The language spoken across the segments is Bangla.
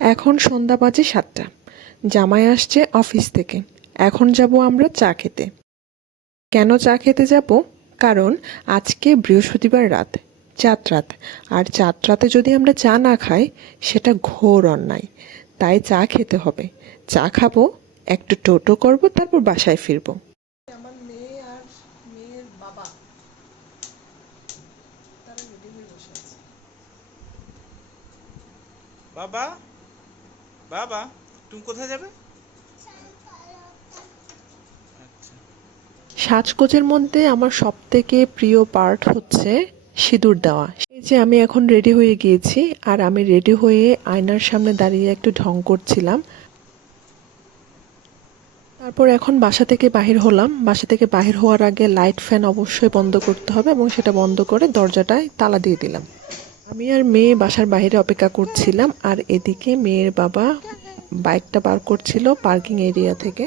এখন সন্ধ্যা বাজে সাতটা। জামাই আসছে অফিস থেকে। এখন যাব আমরা চা খেতে। কেন চা খেতে যাব? কারণ আজকে বৃহস্পতিবার রাত চাঁদ রাত আর চাঁদ রাতে যদি আমরা চা না খাই সেটা ঘোর অন্যায়। তাই চা খেতে হবে। চা খাব একটু টোটো করব তারপর বাসায় ফিরবো। মেয়ে আর মেয়ের বাবা তারা রেডি হয়ে বসে আছে বাবা, তুমি কোথায় যাবে? আচ্ছা। সাজগোজের মধ্যে আমার সব থেকে প্রিয় পার্ট হচ্ছে সিঁদুর দেওয়া। এই যে আমি এখন রেডি হয়ে গিয়েছি, আর আমি রেডি হয়ে আয়নার সামনে দাঁড়িয়ে একটু ঢং করছিলাম। তারপর এখন বাসা থেকে বাহির হলাম। বাসা থেকে বাহির হওয়ার আগে লাইট ফ্যান অবশ্যই বন্ধ করতে হবে এবং সেটা বন্ধ করে দরজাটায় তালা দিয়ে দিলাম। আমি আর মেয়ে বাসার বাইরে অপেক্ষা করছিলাম আর এদিকে মেয়ের বাবা বাইকটা বার করছিল পার্কিং এরিয়া থেকে।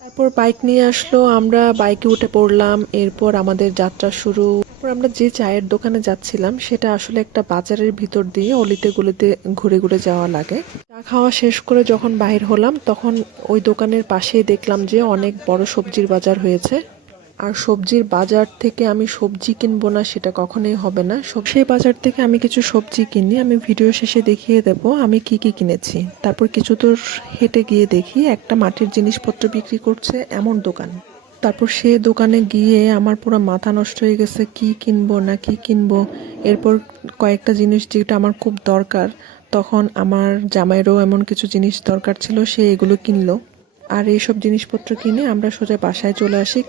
তারপর বাইক নিয়ে আসলো, আমরা বাইকে উঠে পড়লাম, এরপর আমাদের যাত্রা শুরু। তারপর আমরা যে চায়ের দোকানে যাচ্ছিলাম, সেটা আসলে একটা বাজারের ভিতর দিয়ে অলিতে গলিতে ঘুরে ঘুরে যাওয়া লাগে। চা খাওয়া শেষ করে যখন বাহির হলাম, তখন ওই দোকানের পাশেই দেখলাম যে অনেক বড় সবজির বাজার হয়েছে। আর সবজির বাজার থেকে আমি সবজি কিনবো না, সেটা কখনোই হবে না। সেই বাজার থেকে আমি কিছু সবজি কিনি, আমি ভিডিও শেষে দেখিয়ে দেব আমি কি কি কিনেছি। তারপর কিছু দূর হেঁটে গিয়ে দেখি একটা মাটির জিনিসপত্র বিক্রি করছে এমন দোকান। তারপর সে দোকানে গিয়ে আমার পুরো মাথা নষ্ট হয়ে গেছে, কি কিনবো না কি কিনবো। এরপর কয়েকটা জিনিস যেটা আমার খুব দরকার, তখন আমার জামাইয়েরও এমন কিছু জিনিস দরকার ছিল, সে এগুলো কিনলো। আর এইসব জিনিসপত্র কিনে আমরা সোজা বাসায় চলে আসি।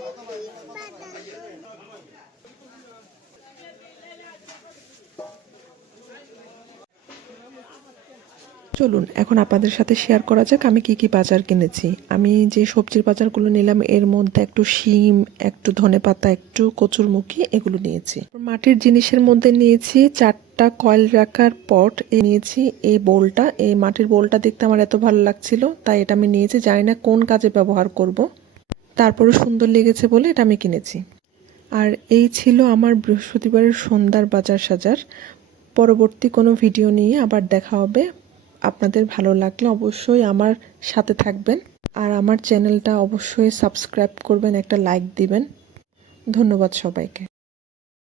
চলুন, এখন আপনাদের সাথে শেয়ার করা যাক আমি কি কি বাজার কিনেছি। আমি যে সবজির বাজারগুলো নিলাম, এর মধ্যে একটু শিম, একটু ধনেপাতা একটু কচুরমুখী এগুলো নিয়েছি। মাটির জিনিসের মধ্যে নিয়েছি চারটা কয়েল রাখার পট এ নিয়েছি এই বোলটা এই মাটির বোলটা দেখতে আমার এত ভালো লাগছিল, তাই এটা আমি নিয়েছি, জানি না কোন কাজে ব্যবহার করব। তারপরে সুন্দর লেগেছে বলে এটা আমি কিনেছি। আর এই ছিল আমার বৃহস্পতিবারের সন্ধ্যার বাজার সাজার। পরবর্তী কোনো ভিডিও নিয়ে আবার দেখা হবে। আপনাদের ভালো লাগলে অবশ্যই আমার সাথে থাকবেন। আর আমার চ্যানেলটা অবশ্যই সাবস্ক্রাইব করবেন, একটা লাইক দিবেন। ধন্যবাদ সবাইকে।